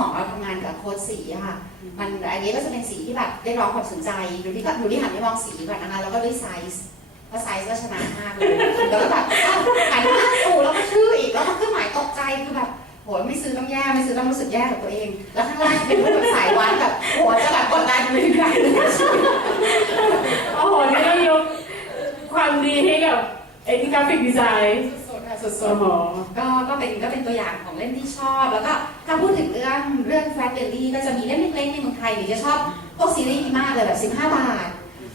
มองเราทำงานกับโค้ดสีอะค่ะ มันอันนี้ก็จะเป็นสีที่แบบได้รับความสนใจดูที่ก็ดูที่หันไปมองสีก่อนนะคะแล้วก็ด้วยไซส์เพราะไซส์ก็ชนะมากเลยแล้วก็แบบอ้าวหันมาโอ้แล้วก็ชื่ออีกแล้วก็เครื่องหมายตกใจคือแบบโหไม่ซื้อต้องแย่ไม่ซื้อต้องรู้สึกแย่กับตัวเอง แล้วข้างล่างเป็นรูปแบบสายวัดแบบโหจะแบบกดดันไปถึงไหนโอ้โหนี่ต้องยกความดีให้กับไอ้ที่กราฟิกดีไซน์สุดๆค่ะสุโอ้ดโหๆก็ก็เป็นก็เป็นตัวอย่างของเล่มที่ชอบ แล้วก็ถ้าพูดถึงเรื่อ งเรื่องแฟลตเดลี่ก็จะมีเล่มเล็กๆในเมืองไทยหรือจะชอบพวกซีรีส์มากเลยแบบ 15 บาท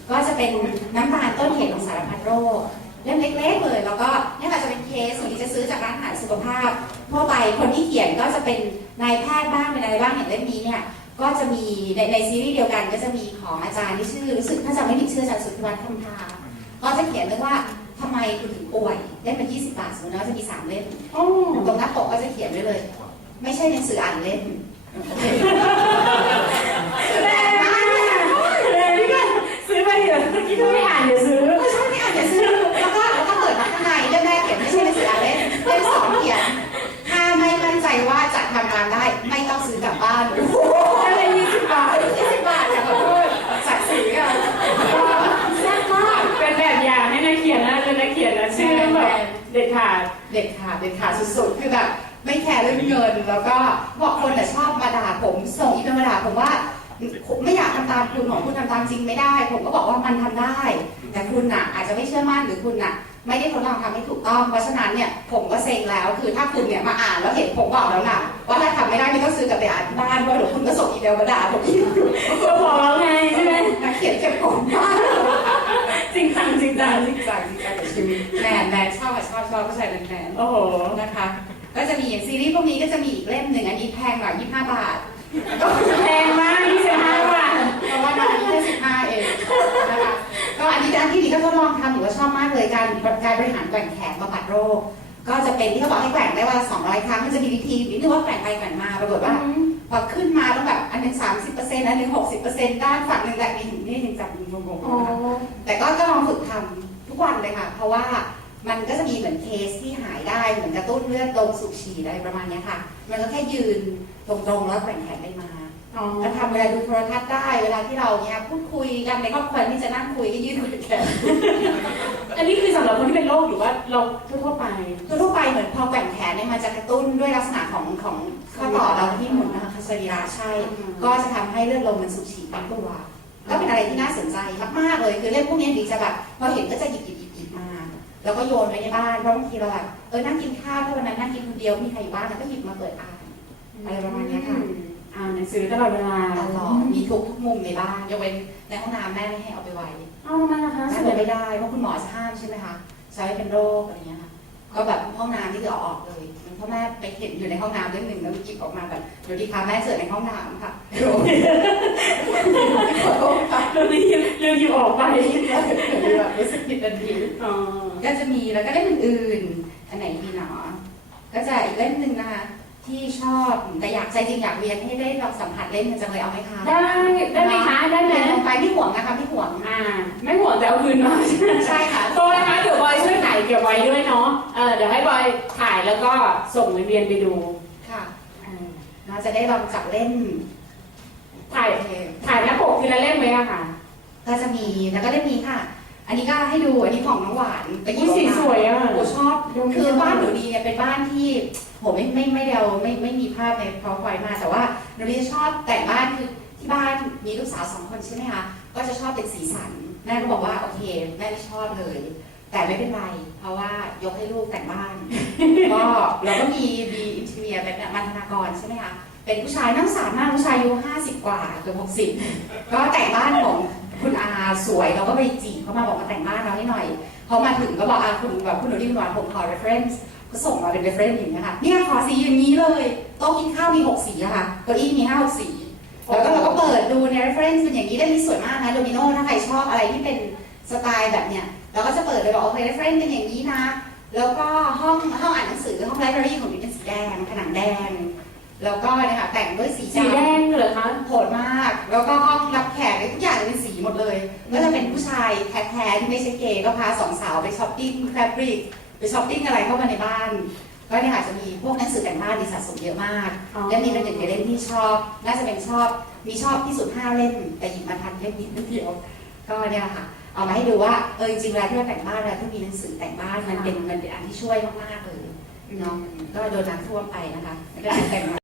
ก็จะเป็นน้ำตาลต้นเหตุของสารพัดโรคเล่มเล็กๆเลยแล้วก็เนี่ยค่ะจะเป็นเคสส่วนที่จะซื้อจากร้านอาหารสุขภาพทั่วไปคนที่เขียนก็จะเป็นนายแพทย์บ้างเป็นอะไรบ้างอย่างเล่มนี้เนี่ยก็จะมีในในซีรีส์เดียวกันก็จะมีของอาจารย์ที่ชื่อรู้สึกถ้าจำไม่ผิดชื่ออาจารย์สุทธิวัฒน์คำทาก็จะเขียนเรื่องว่าทำไมคุณถึงป่วยเล่มเป็น20 บาทสมมติว่าจะมี3เล่มตรงหน้าปกก็จะเขียนไว้เลย ไม่ใช่หนังสืออ่านเล่มแรงมากเลยพี่ก็ซื้อไปเถอะเมื่อกี้ถ้าไม่อ่านเดี๋ยวซื้อไม่ใช่ไม่อ่านอย่าซื้อแล้วก็แล้วก็เปิดมาข้างในเล่มแรกเขียนไม่ใช่หนังสืออ่านเล่มเล่มสองเขียนถ้าไม่มั่นใจว่าจะทำงานได้ไม่ต้องซื้อกลับบ้านโอ้โหอะไรยี่สิบบาทยี่สิบบาทจะขอโทษศักดิ์ศรีอะแซ่บมากเป็นแบบอย่างให้นักเขียนนะเป็นนักเขียนนะชื่อต้องแบบเด็ดขาดเด็ดขาดเด็ดขาดสุดๆคือแบบ ไม่แคร์เรื่องเงิน แล้วก็บอกคนแต่ชอบมาด่าผมส่งอีเมลมาด่าผมว่าไม่อยากทำตามคุณของคุณทำตามจริงไม่ได้ ผมก็บอกว่ามันทำได้ แต่คุณน่ะอาจจะไม่เชื่อมั่นหรือคุณน่ะ ไม่ได้ทดลองทำให้ถูกต้อง เพราะฉะนั้นเนี่ยผมก็เซ็งแล้ว คือถ้าคุณเนี่ยมาอ่านแล้วเห็นผมบอกแล้วน่ะว่าถ้าทำไม่ได้ไม่ต้องซื้อกลับไปอ่านที่บ้านเพราเดี๋ยวคุณก็ส่งอีเมลมาด่าผมอีกก็บอกแล้วไงใช่ไหมนักเขียนเก็บผมมากจริงจังจริงจังจริงจังจริงจังชีวิตแมนแมนชอบอะชอบชอบก็ใส่แมนแมนโอ้โหนะคะ ก็จะมีอย่างซีรีส์พวกนี้ก็จะมีอีกเล่มหนึ่งอันนี้แพงกว่า25 บาท ก็แพงมากยี่สิบห้าบาทเพราะว่ามันแค่15เองนะคะก็อันนี้อันที่ดีก็ทดลองทำหรือว่าชอบมากเลยการการบริหารแกว่งแขนบำบัดโรค ก็จะเป็นที่เขาบอกให้แกว่งได้วันละ200 ครั้งมันจะมีวิธีนิดนึงว่าแกว่งไปแกว่งมาปรากฏว่าพอขึ้นมาต้องแบบอันหนึง30%อันหนึง60%ด้านฝั่งหนึ่งแบบนี้ถึงนี่ถึงจับมืองงๆโอ้นะคะแต่ก็ก็ลองฝึกทำทุกวันเลยค่ะ เพราะว่า มันก็จะมีเหมือนเคสที่หายได้เหมือนกระตุ้นเลือดลมสูบฉีดอะไรประมาณเนี้ยค่ะ มันก็แค่ยืนตรงๆแล้วแกว่งแขนไปมาอ๋อแล้วทำเวลาดูโทรทัศน์ได้ เวลาที่เราเนี่ยพูดคุยกันในครอบครัวที่จะนั่งคุยก็ยืนแกว่งแขนอันนี้คือสำหรับคนที่เป็นโรคหรือว่าเราทั่วๆไปทั่วๆไปเหมือนพอแกว่งแขนเนี่ยมันจะกระตุ้นด้วยลักษณะของของข้อต่อเราที่หมุนนะคะสรีระใช่ ก็จะทำให้เลือดลมมันสูบฉีดทั้งตัวก็เป็นอะไรที่น่าสนใจมากๆเลย คือเล่มพวกนี้ดีจะแบบพอเห็นก็จะหยิบหยิบหยิบหยิบมา แล้วก็โยนไว้ในบ้านเพราะบางทีเราแบบเออนั่งกินข้าวถ้าวันนั้นนั่งกินคนเดียวไม่มีใครอยู่บ้านเราก็หยิบมาเปิดอ่านอะไรประมาณเนี้ยค่ะอ่านหนังสือตลอดเวลาตลอดมีทุกทุกมุมในบ้านยกเว้นในห้องน้ำแม่ไม่ให้เอาไปไว้เอามานะคะน่าจะไม่ได้เพราะคุณหมอจะห้ามใช่ไหมคะใช้เป็นโรคอะไรเงี้ยค่ะก็แบบห้องน้ำที่คือเอาออกเลยเพราะแม่ไปเห็นอยู่ในห้องน้ำเรื่องหนึ่งแล้วหยิบออกมาแบบเดี๋ยวดีค่ะแม่เจอในห้องน้ำค่ะโดนขอโทษค่ะเรื่องนี้เรื่องอยู่ออกไปแบบรู้สึกผิดทันทีอ๋อก็จะมีแล้วก็เล่มอื่นๆอันไหนดีหนอ ก็จะอีกเล่มหนึ่งนะคะที่ชอบแต่อยากใจจริงอยากเรียนให้ได้ลองสัมผัสเล่มมันจังเลยเอาไหมคะได้ได้ไหมคะได้ไหมเรียนลงไปไม่ห่วงนะคะไม่ห่วงอ่า ไม่ห่วงแต่เอาคืนมาใช่ค่ะโตนะคะเดี๋ยวบอยช่วยถ่ายเก็บไว้ด้วยเนาะเออเดี๋ยวให้บอยถ่ายแล้วก็ส่งไปเรียนไปดูค่ะอ่าเราจะได้ลองจับเล่น ถ่ายโอเคถ่ายหน้าปกทีละเล่มไหมอะค่ะก็จะมีแล้วก็เล่มนี้ค่ะ อันนี้ก็ให้ดูอันนี้ของน้องหวานไปอุ้ยสีสวยอะโอ้ชอบคือบ้านหนูดีเนี่ยเป็นบ้านที่โหไม่ไม่ไม่เดียวไม่ไม่มีภาพในพอพอยมาแต่ว่าหนูดีชอบแต่งบ้านคือที่บ้านมีลูกสาวสองคนใช่ไหมคะก็จะชอบเป็นสีสันแม่ก็บอกว่าโอเคแม่ไม่ชอบเลย แต่ไม่เป็นไร เพราะว่ายกให้ลูกแต่งบ้านก็เราก็มีมีอินทีเรียเป็นมันธนากรใช่ไหมคะ เป็นผู้ชายนั่งสารมากผู้ชายอายุห้าสิบกว่าเกือบหกสิบก็แต่งบ้านของคุณอาสวยเราก็ไปจีบเขามาบอกมาแต่งบ้านเราให้หน่อยพอมาถึงก็บอกอาคุณแบบคุณหนูดีคุณหวานผมขอ reference ก็ส่งมาเป็น reference อย่างนี้ยค่ะเนี่ยขอสีอย่างนี้เลยโต๊ะกินข้าวมีหกสีอะค่ะเก้าอี้มีห้าหกสีแล้วก็เราก็เปิดดูใน reference เป็นอย่างนี้ได้มีสวยมากนะโดมิโนถ้าใครชอบอะไรที่เป็นสไตล์แบบเนี้ยเราก็จะเปิดเลยบอกโอเค reference เป็นอย่างนี้นะ แล้วก็ห้องห้องอ่านหนังสือห้องไลบรารีของดิฉันเป็นสีแดงผนังแดง แล้วก็เนี่ยค่ะแต่งด้วยสีสีแดงเหรอคะโหดมาก แล้วก็ห้องรับแขกทุกอย่างเป็นสีหมดเลย ก็จะเป็นผู้ชายแท้ๆที่ไม่ใช่เกย์ก็พาสองสาวไปช้อปปิ้งแฟบริกไปช้อปปิ้งอะไรเข้ามาในบ้าน ก็ก็เนี่ยค่ะจะมีพวกหนังสือแต่งบ้านดีสะสมเยอะมากอ๋อเล่มนี้เป็นหนึ่งในเล่มที่ชอบ น่าจะเป็นชอบมีชอบที่สุดห้าเล่มแต่หยิบมาทันเล่มนี้เล่มเดียว ก็เนี่ยค่ะเอามาให้ดูว่าเออจริงๆเวลาที่เราแต่งบ้านเวลาที่มีหนังสือแต่งบ้านมันเป็นมันเป็นอันที่ช่วยมากๆเลยเนาะก็โดนน้ำท่วมไปนะคะไม่เป็นไรแต่ง